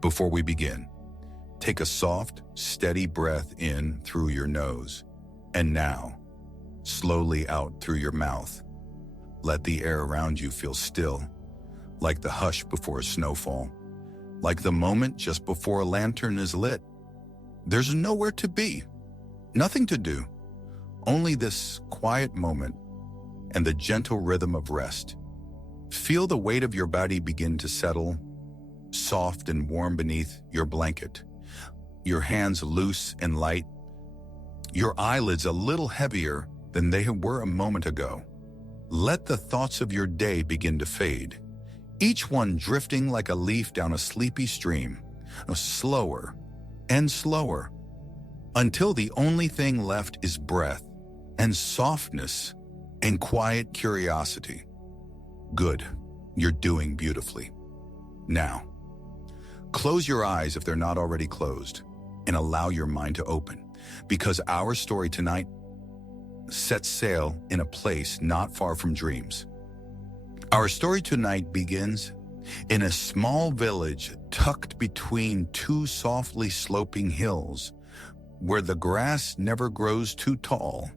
Before we begin, take a soft, steady breath in through your nose, and now, slowly out through your mouth. Let the air around you feel still, like the hush before a snowfall, like the moment just before a lantern is lit. There's nowhere to be, nothing to do, only this quiet moment and the gentle rhythm of rest. Feel the weight of your body begin to settle, soft and warm beneath your blanket, your hands loose and light, your eyelids a little heavier than they were a moment ago. Let the thoughts of your day begin to fade, each one drifting like a leaf down a sleepy stream, slower and slower, until the only thing left is breath and softness and quiet curiosity. Good, you're doing beautifully. Now, close your eyes if they're not already closed, and allow your mind to open, because our story tonight sets sail in a place not far from dreams. Our story tonight begins in a small village tucked between two softly sloping hills, where the grass never grows too tall,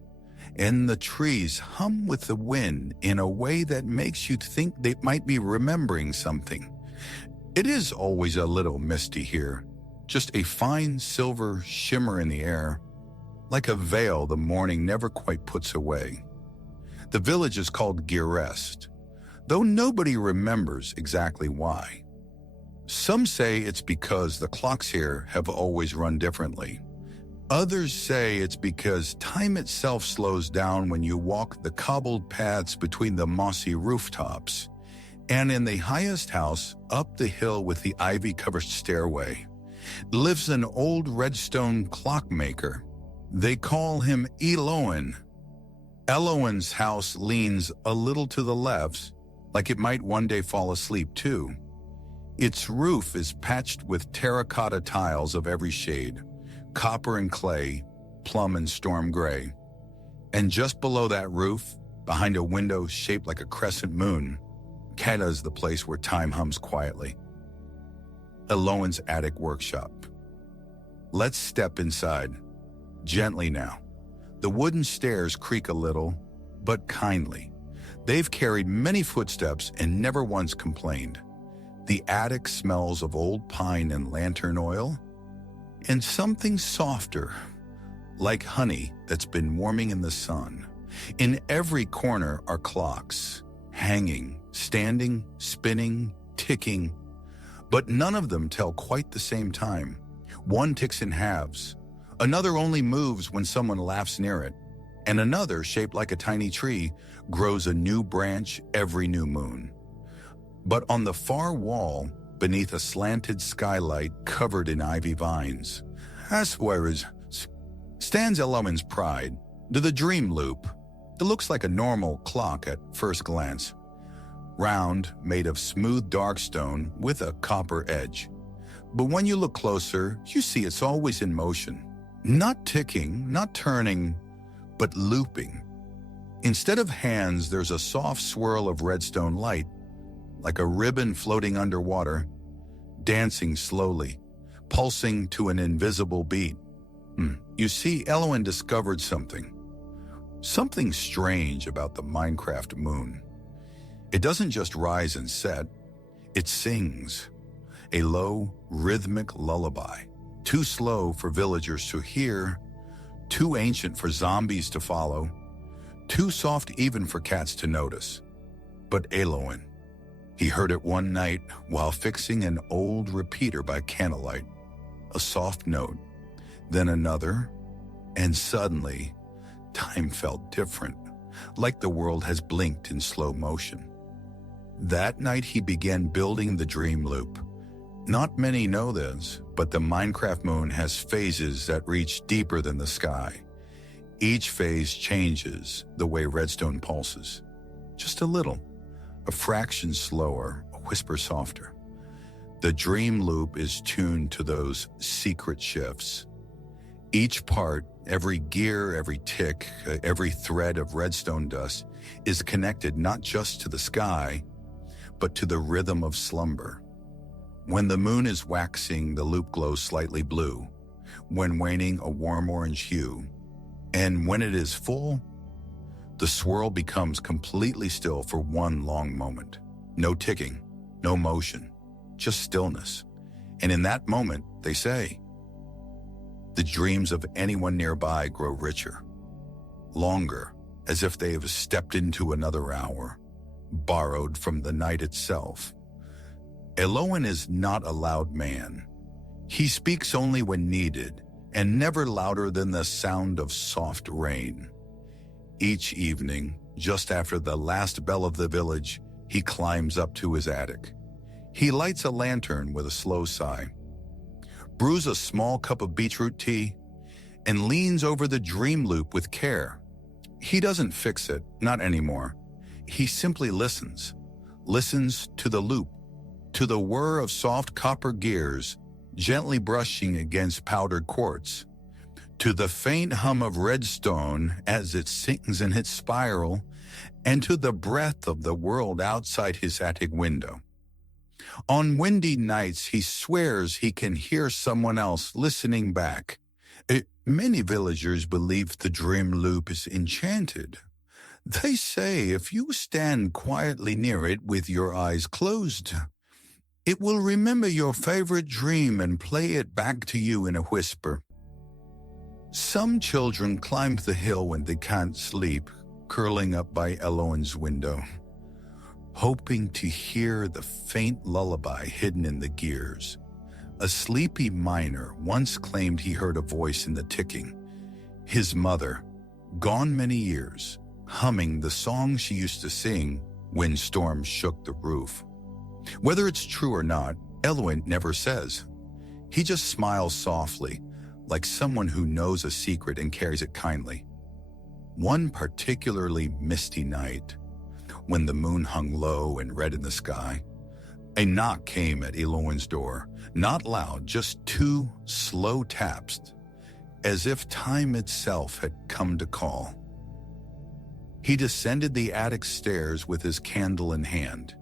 and the trees hum with the wind in a way that makes you think they might be remembering something. It is always a little misty here, just a fine silver shimmer in the air, like a veil the morning never quite puts away. The village is called Gearest, though nobody remembers exactly why. Some say it's because the clocks here have always run differently. Others say it's because time itself slows down when you walk the cobbled paths between the mossy rooftops, and in the highest house up the hill with the ivy-covered stairway lives an old Redstone Clockmaker. They call him Elowen. Elowen's house leans a little to the left, like it might one day fall asleep too. Its roof is patched with terracotta tiles of every shade, copper and clay, plum and storm gray. And just below that roof, behind a window shaped like a crescent moon, Kata's the place where time hums quietly. Elowen's attic workshop. Let's step inside. Gently now. The wooden stairs creak a little, but kindly. They've carried many footsteps and never once complained. The attic smells of old pine and lantern oil, and something softer, like honey that's been warming in the sun. In every corner are clocks, hanging, standing, spinning, ticking, but none of them tell quite the same time. One ticks in halves, another only moves when someone laughs near it, and another, shaped like a tiny tree, grows a new branch every new moon. But on the far wall, beneath a slanted skylight covered in ivy vines, that's where stands Elowen's pride, the dream loop. It looks like a normal clock at first glance. Round, made of smooth dark stone with a copper edge. But when you look closer, you see it's always in motion. Not ticking, not turning, but looping. Instead of hands, there's a soft swirl of redstone light, like a ribbon floating underwater, dancing slowly, pulsing to an invisible beat. You see, Elowen discovered something strange about the Minecraft moon. It doesn't just rise and set, it sings, a low, rhythmic lullaby, too slow for villagers to hear, too ancient for zombies to follow, too soft even for cats to notice. But Elowen, he heard it one night while fixing an old repeater by candlelight. A soft note, then another, and suddenly, time felt different, like the world has blinked in slow motion. That night he began building the dream loop. Not many know this, but the Minecraft moon has phases that reach deeper than the sky. Each phase changes the way redstone pulses. Just a little, a fraction slower, a whisper softer. The dream loop is tuned to those secret shifts. Each part, every gear, every tick, every thread of redstone dust is connected not just to the sky, but to the rhythm of slumber. When the moon is waxing, the loop glows slightly blue, when waning a warm orange hue, and when it is full, the swirl becomes completely still for one long moment. No ticking, no motion, just stillness. And in that moment, they say, the dreams of anyone nearby grow richer, longer, as if they have stepped into another hour, borrowed from the night itself. Eloin is not a loud man. He speaks only when needed, and never louder than the sound of soft rain. Each evening, just after the last bell of the village, he climbs up to his attic. He lights a lantern with a slow sigh, brews a small cup of beetroot tea, and leans over the dream loop with care. He doesn't fix it, not anymore. He simply listens to the loop, to the whir of soft copper gears gently brushing against powdered quartz, to the faint hum of redstone as it sings in its spiral, and to the breath of the world outside his attic window. On windy nights, he swears he can hear someone else listening back. Many villagers believe the dream loop is enchanted. They say if you stand quietly near it with your eyes closed, it will remember your favorite dream and play it back to you in a whisper. Some children climb the hill when they can't sleep, curling up by Eloin's window, hoping to hear the faint lullaby hidden in the gears. A sleepy miner once claimed he heard a voice in the ticking. His mother, gone many years, humming the song she used to sing when storms shook the roof. Whether it's true or not, Eloin never says. He just smiles softly, like someone who knows a secret and carries it kindly. One particularly misty night, when the moon hung low and red in the sky, a knock came at Eloin's door, not loud, just 2 slow taps, as if time itself had come to call. He descended the attic stairs with his candle in hand,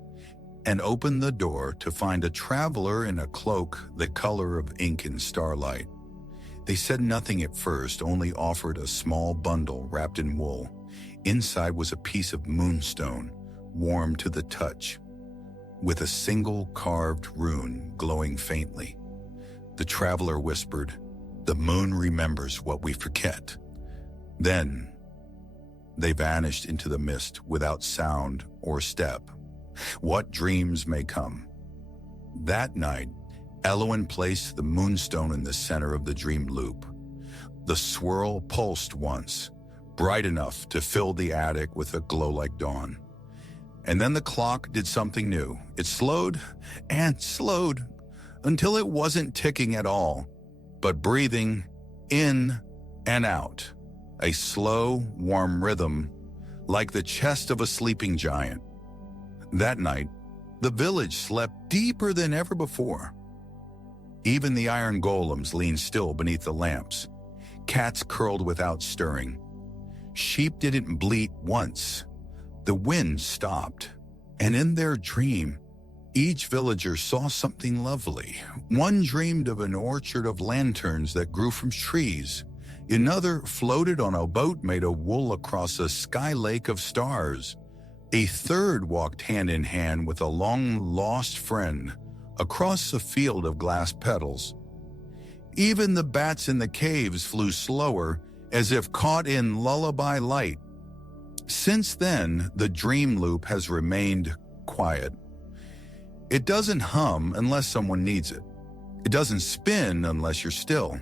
and opened the door to find a traveler in a cloak the color of ink in starlight. They said nothing at first, only offered a small bundle wrapped in wool. Inside was a piece of moonstone, warm to the touch, with a single carved rune glowing faintly. The traveler whispered, "The moon remembers what we forget." Then they vanished into the mist without sound or step. What dreams may come. That night, Eloin placed the moonstone in the center of the dream loop. The swirl pulsed once, bright enough to fill the attic with a glow like dawn. And then the clock did something new. It slowed and slowed until it wasn't ticking at all, but breathing in and out, a slow, warm rhythm like the chest of a sleeping giant. That night, the village slept deeper than ever before. Even the iron golems leaned still beneath the lamps. Cats curled without stirring. Sheep didn't bleat once. The wind stopped, and in their dream, each villager saw something lovely. One dreamed of an orchard of lanterns that grew from trees. Another floated on a boat made of wool across a sky lake of stars. A third walked hand in hand with a long-lost friend across a field of glass petals. Even the bats in the caves flew slower, as if caught in lullaby light. Since then, the dream loop has remained quiet. It doesn't hum unless someone needs it. It doesn't spin unless you're still.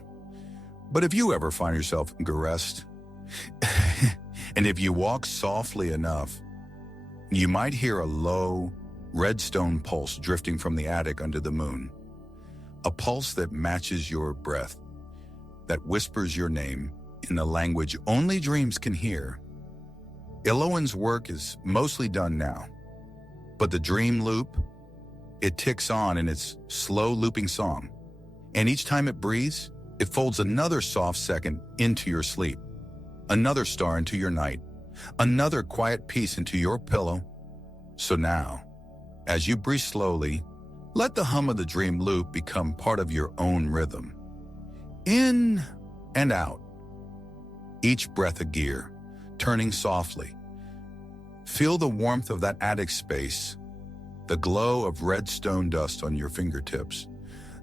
But if you ever find yourself caressed, and if you walk softly enough, you might hear a low, redstone pulse drifting from the attic under the moon. A pulse that matches your breath, that whispers your name in a language only dreams can hear. Eloin's work is mostly done now, but the dream loop, it ticks on in its slow looping song. And each time it breathes, it folds another soft second into your sleep, another star into your night, another quiet piece into your pillow. So now, as you breathe slowly, Let the hum of the dream loop become part of your own rhythm. In and out. Each breath a gear, turning softly. Feel the warmth of that attic space, the glow of redstone dust on your fingertips,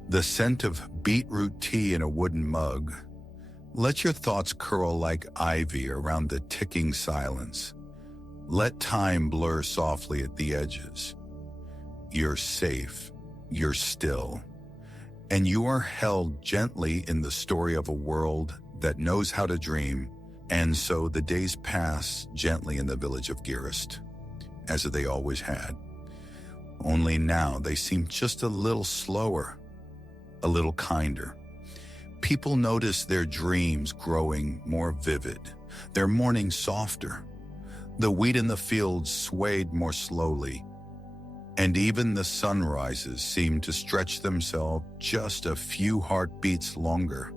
the scent of beetroot tea in a wooden mug. Let your thoughts curl like ivy around the ticking silence. Let time blur softly at the edges. You're safe, you're still, and you are held gently in the story of a world that knows how to dream. And so the days pass gently in the village of Gearest, as they always had. Only now they seem just a little slower, a little kinder. People notice their dreams growing more vivid, their mornings softer. The wheat in the fields swayed more slowly, and even the sunrises seemed to stretch themselves just a few heartbeats longer,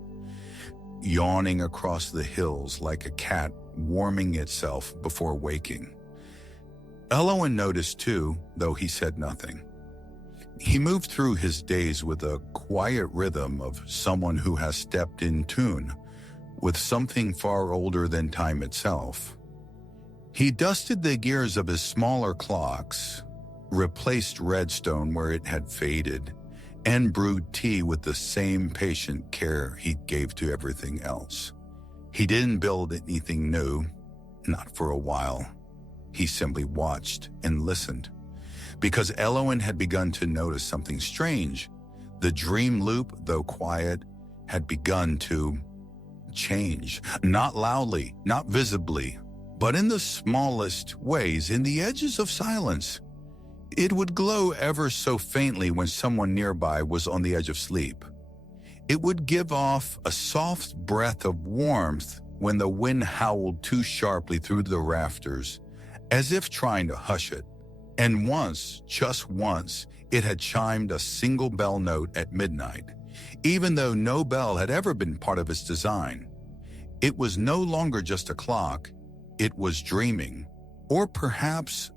yawning across the hills like a cat warming itself before waking. Elowen noticed too, though he said nothing. He moved through his days with a quiet rhythm of someone who has stepped in tune with something far older than time itself. He dusted the gears of his smaller clocks, replaced redstone where it had faded, and brewed tea with the same patient care he gave to everything else. He didn't build anything new, not for a while. He simply watched and listened. Because Elowen had begun to notice something strange. The dream loop, though quiet, had begun to change. Not loudly, not visibly, but in the smallest ways, in the edges of silence. It would glow ever so faintly when someone nearby was on the edge of sleep. It would give off a soft breath of warmth when the wind howled too sharply through the rafters, as if trying to hush it. And once, just once, it had chimed a single bell note at midnight, even though no bell had ever been part of its design. It was no longer just a clock, it was dreaming, or perhaps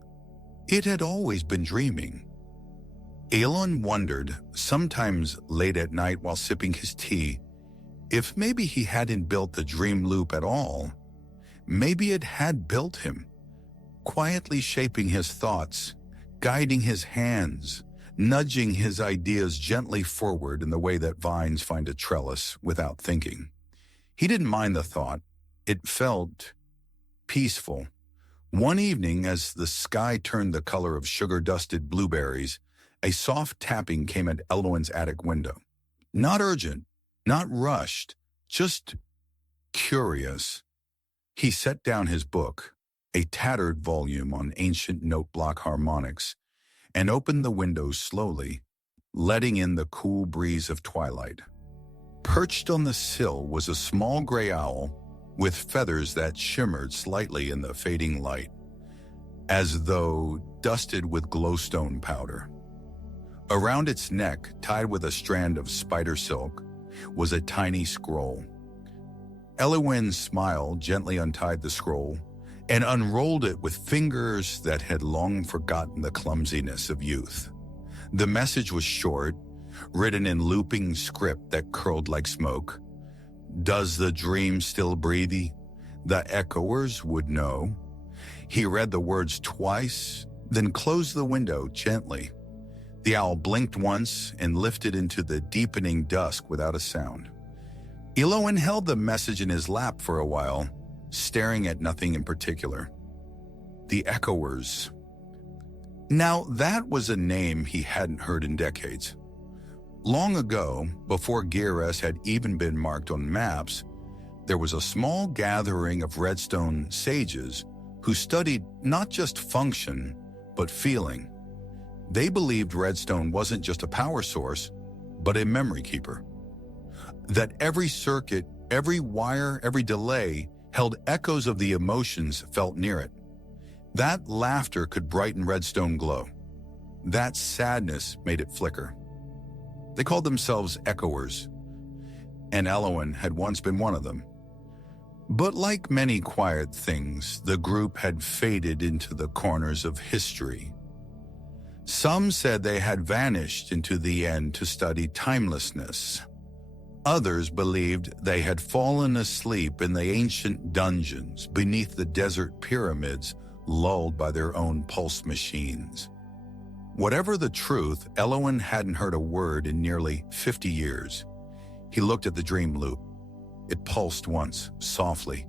it had always been dreaming. Elon wondered, sometimes late at night while sipping his tea, if maybe he hadn't built the dream loop at all. Maybe it had built him, quietly shaping his thoughts, guiding his hands, nudging his ideas gently forward in the way that vines find a trellis without thinking. He didn't mind the thought. It felt peaceful. One evening, as the sky turned the color of sugar-dusted blueberries, a soft tapping came at Elowen's attic window. Not urgent, not rushed, just curious. He set down his book, a tattered volume on ancient note-block harmonics, and opened the window slowly, letting in the cool breeze of twilight. Perched on the sill was a small gray owl with feathers that shimmered slightly in the fading light, as though dusted with glowstone powder. Around its neck, tied with a strand of spider silk, was a tiny scroll. Elowen smiled, gently untied the scroll, and unrolled it with fingers that had long forgotten the clumsiness of youth. The message was short, written in looping script that curled like smoke. Does the dream still breathe? The echoers would know. He read the words twice, then closed the window gently. The owl blinked once and lifted into the deepening dusk without a sound. Elowen held the message in his lap for a while, staring at nothing in particular. The echoers. Now that was a name he hadn't heard in decades. Long ago, before Gearest had even been marked on maps, there was a small gathering of redstone sages who studied not just function, but feeling. They believed redstone wasn't just a power source, but a memory keeper. That every circuit, every wire, every delay held echoes of the emotions felt near it. That laughter could brighten redstone glow. That sadness made it flicker. They called themselves echoers, and Elowen had once been one of them. But like many quiet things, the group had faded into the corners of history. Some said they had vanished into the end to study timelessness. Others believed they had fallen asleep in the ancient dungeons beneath the desert pyramids, lulled by their own pulse machines. Whatever the truth, Eloin hadn't heard a word in nearly 50 years. He looked at the dream loop. It pulsed once, softly,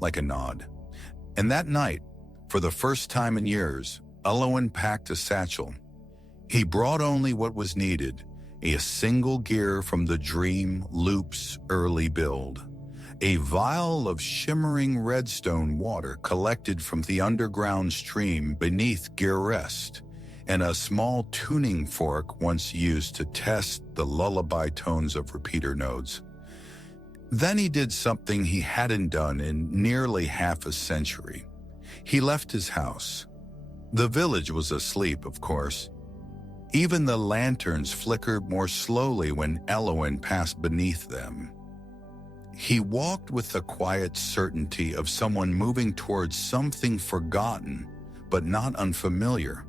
like a nod. And that night, for the first time in years, Eloin packed a satchel. He brought only what was needed, a single gear from the Dream Loop's early build, a vial of shimmering redstone water collected from the underground stream beneath Gear Rest, and a small tuning fork once used to test the lullaby tones of repeater nodes. Then he did something he hadn't done in nearly half a century. He left his house. The village was asleep, of course. Even the lanterns flickered more slowly when Eloin passed beneath them. He walked with the quiet certainty of someone moving towards something forgotten, but not unfamiliar.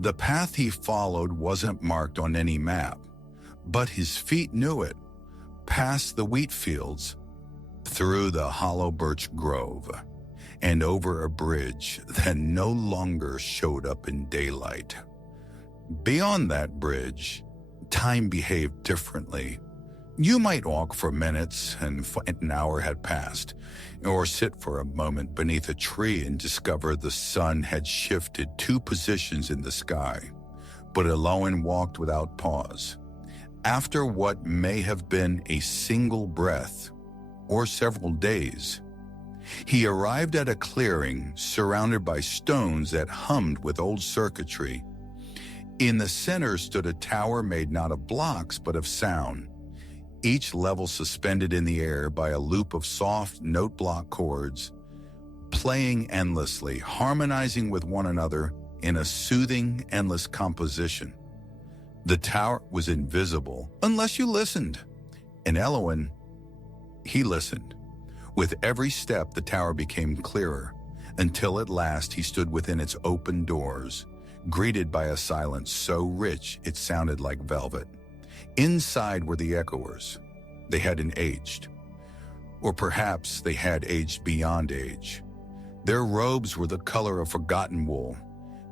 The path he followed wasn't marked on any map, but his feet knew it. Past the wheat fields, through the hollow birch grove, and over a bridge that no longer showed up in daylight. Beyond that bridge, time behaved differently. You might walk for minutes and an hour had passed, or sit for a moment beneath a tree and discover the sun had shifted 2 positions in the sky. But Eloin walked without pause. After what may have been a single breath, or several days, he arrived at a clearing surrounded by stones that hummed with old circuitry. In the center stood a tower made not of blocks but of sound, each level suspended in the air by a loop of soft note block chords, playing endlessly, harmonizing with one another in a soothing, endless composition. The tower was invisible unless you listened. And Eloin, he listened. With every step, the tower became clearer, until at last he stood within its open doors, greeted by a silence so rich it sounded like velvet. Inside were the echoers. They hadn't aged. Or perhaps they had aged beyond age. Their robes were the color of forgotten wool,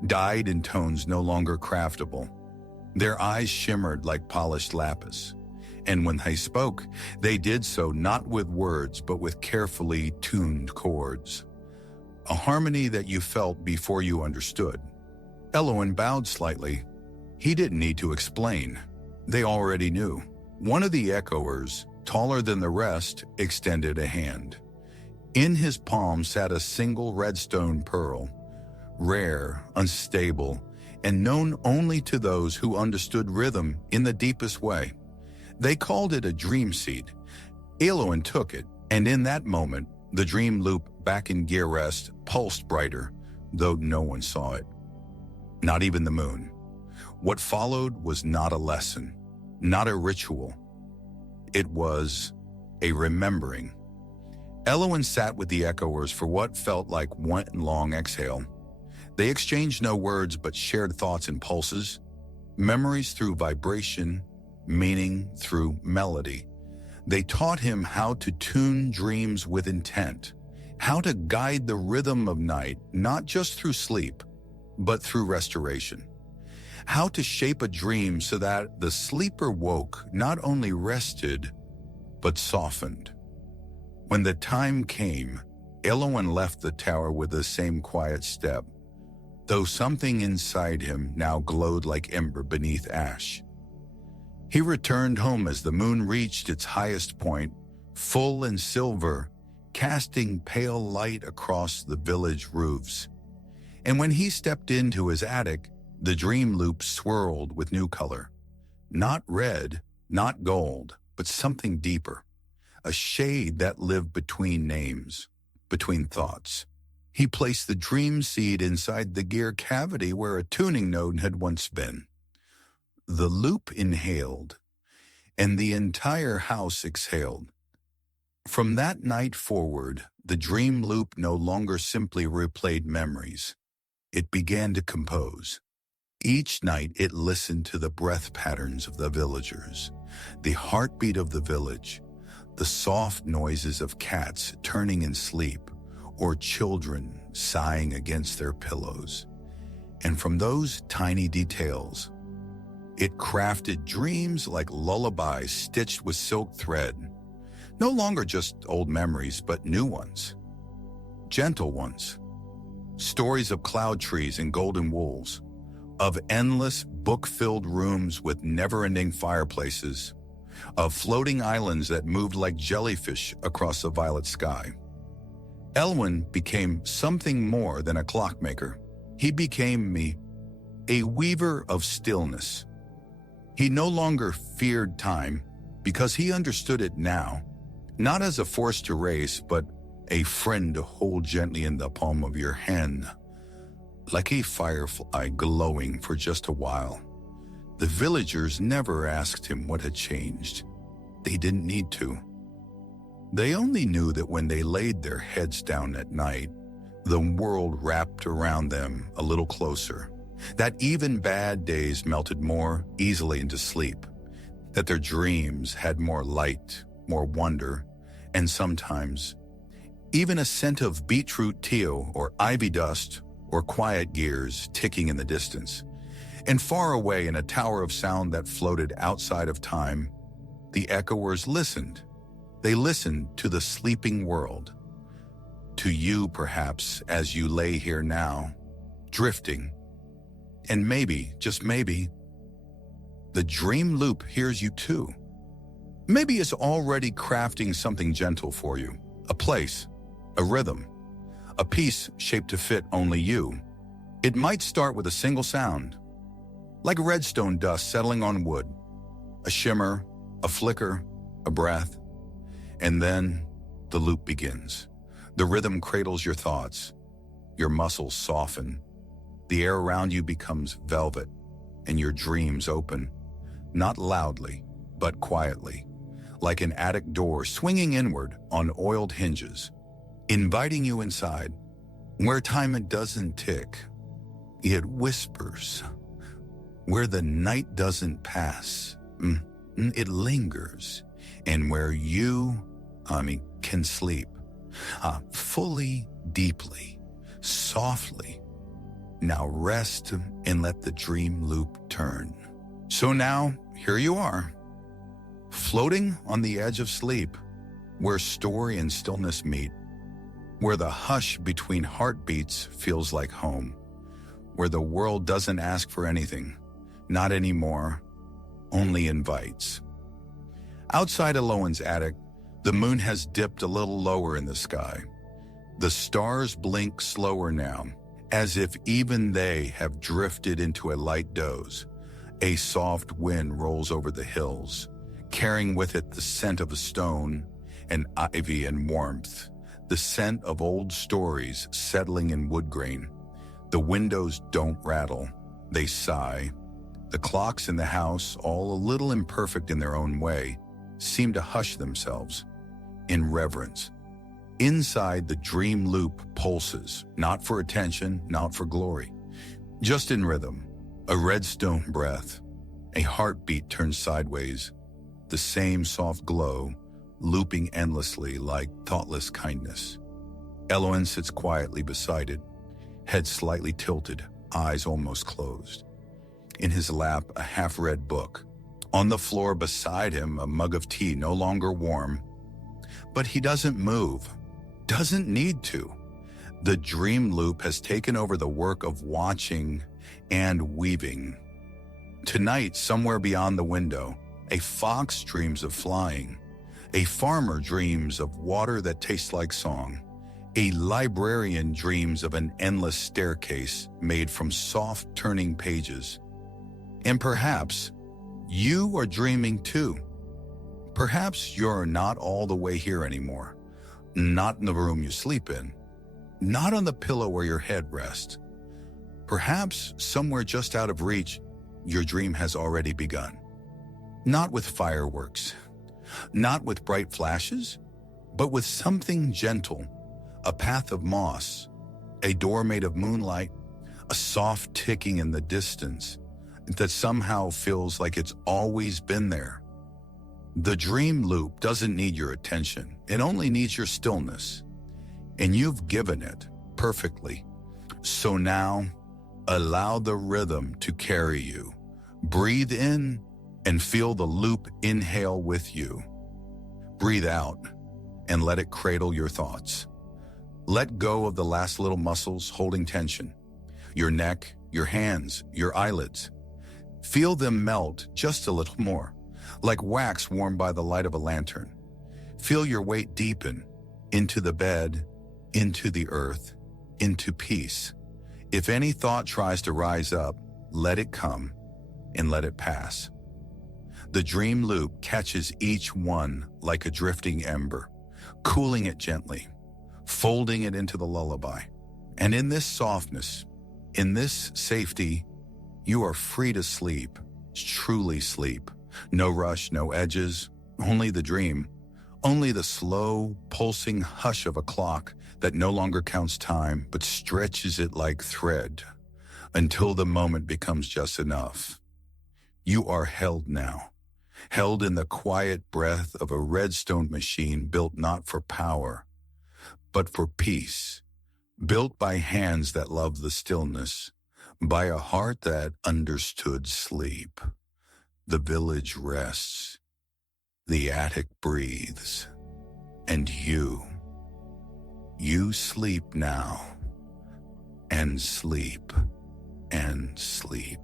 dyed in tones no longer craftable. Their eyes shimmered like polished lapis, and when they spoke, they did so not with words but with carefully tuned chords. A harmony that you felt before you understood. Eloin bowed slightly. He didn't need to explain. They already knew. One of the echoers, taller than the rest, extended a hand. In his palm sat a single redstone pearl, rare, unstable, and known only to those who understood rhythm in the deepest way. They called it a dream seed. Eloin took it, and in that moment, the dream loop back in Gear Rest pulsed brighter, though no one saw it. Not even the moon. What followed was not a lesson, not a ritual. It was a remembering. Eloin sat with the echoers for what felt like one long exhale. They exchanged no words but shared thoughts and pulses, memories through vibration, meaning through melody. They taught him how to tune dreams with intent, how to guide the rhythm of night not just through sleep, but through restoration. How to shape a dream so that the sleeper woke not only rested, but softened. When the time came, Eloin left the tower with the same quiet step, though something inside him now glowed like ember beneath ash. He returned home as the moon reached its highest point, full and silver, casting pale light across the village roofs. And when he stepped into his attic, the dream loop swirled with new color. Not red, not gold, but something deeper. A shade that lived between names, between thoughts. He placed the dream seed inside the gear cavity where a tuning node had once been. The loop inhaled, and the entire house exhaled. From that night forward, the dream loop no longer simply replayed memories. It began to compose. Each night it listened to the breath patterns of the villagers, the heartbeat of the village, the soft noises of cats turning in sleep, or children sighing against their pillows. And from those tiny details, it crafted dreams like lullabies stitched with silk thread. No longer just old memories, but new ones. Gentle ones. Stories of cloud trees and golden wolves, of endless book-filled rooms with never-ending fireplaces, of floating islands that moved like jellyfish across a violet sky. Elwyn became something more than a clockmaker. He became me, a weaver of stillness. He no longer feared time because he understood it now, not as a force to race, but a friend to hold gently in the palm of your hand, like a firefly glowing for just a while. The villagers never asked him what had changed. They didn't need to. They only knew that when they laid their heads down at night, the world wrapped around them a little closer, that even bad days melted more easily into sleep, that their dreams had more light, more wonder, and sometimes even a scent of beetroot teal or ivy dust or quiet gears ticking in the distance. And far away in a tower of sound that floated outside of time, the echoers listened. They listened to the sleeping world. To you, perhaps, as you lay here now, drifting. And maybe, just maybe, the dream loop hears you too. Maybe it's already crafting something gentle for you. A place, a rhythm, a piece shaped to fit only you. It might start with a single sound, like redstone dust settling on wood, a shimmer, a flicker, a breath, and then the loop begins. The rhythm cradles your thoughts, your muscles soften, the air around you becomes velvet, and your dreams open, not loudly, but quietly, like an attic door swinging inward on oiled hinges, inviting you inside, where time doesn't tick, it whispers, where the night doesn't pass, it lingers, and where you, can sleep, fully, deeply, softly. Now rest and let the dream loop turn. So now, here you are, floating on the edge of sleep, where story and stillness meet, where the hush between heartbeats feels like home, where the world doesn't ask for anything, not anymore, only invites. Outside Eloan's attic, the moon has dipped a little lower in the sky. The stars blink slower now, as if even they have drifted into a light doze. A soft wind rolls over the hills, carrying with it the scent of a stone and ivy and warmth, the scent of old stories settling in wood grain. The windows don't rattle, they sigh. The clocks in the house, all a little imperfect in their own way, seem to hush themselves in reverence. Inside, the dream loop pulses, not for attention, not for glory, just in rhythm. A redstone breath, a heartbeat turned sideways, the same soft glow, looping endlessly like thoughtless kindness. Eloan sits quietly beside it, head slightly tilted, eyes almost closed. In his lap, a half-read book. On the floor beside him, a mug of tea no longer warm. But he doesn't move, doesn't need to. The dream loop has taken over the work of watching and weaving. Tonight, somewhere beyond the window, a fox dreams of flying. A farmer dreams of water that tastes like song. A librarian dreams of an endless staircase made from soft turning pages. And perhaps you are dreaming too. Perhaps you're not all the way here anymore. Not in the room you sleep in. Not on the pillow where your head rests. Perhaps somewhere just out of reach, your dream has already begun. Not with fireworks, not with bright flashes, but with something gentle, a path of moss, a door made of moonlight, a soft ticking in the distance that somehow feels like it's always been there. The dream loop doesn't need your attention. It only needs your stillness. And you've given it perfectly. So now, allow the rhythm to carry you. Breathe in and feel the loop inhale with you. Breathe out and let it cradle your thoughts. Let go of the last little muscles holding tension. Your neck, your hands, your eyelids. Feel them melt just a little more, like wax warmed by the light of a lantern. Feel your weight deepen into the bed, into the earth, into peace. If any thought tries to rise up, let it come and let it pass. The dream loop catches each one like a drifting ember, cooling it gently, folding it into the lullaby. And in this softness, in this safety, you are free to sleep, truly sleep. No rush, no edges, only the dream, only the slow, pulsing hush of a clock that no longer counts time but stretches it like thread until the moment becomes just enough. You are held now, held in the quiet breath of a redstone machine built not for power, but for peace, built by hands that love the stillness, by a heart that understood sleep. The village rests, the attic breathes, and you sleep now, and sleep, and sleep.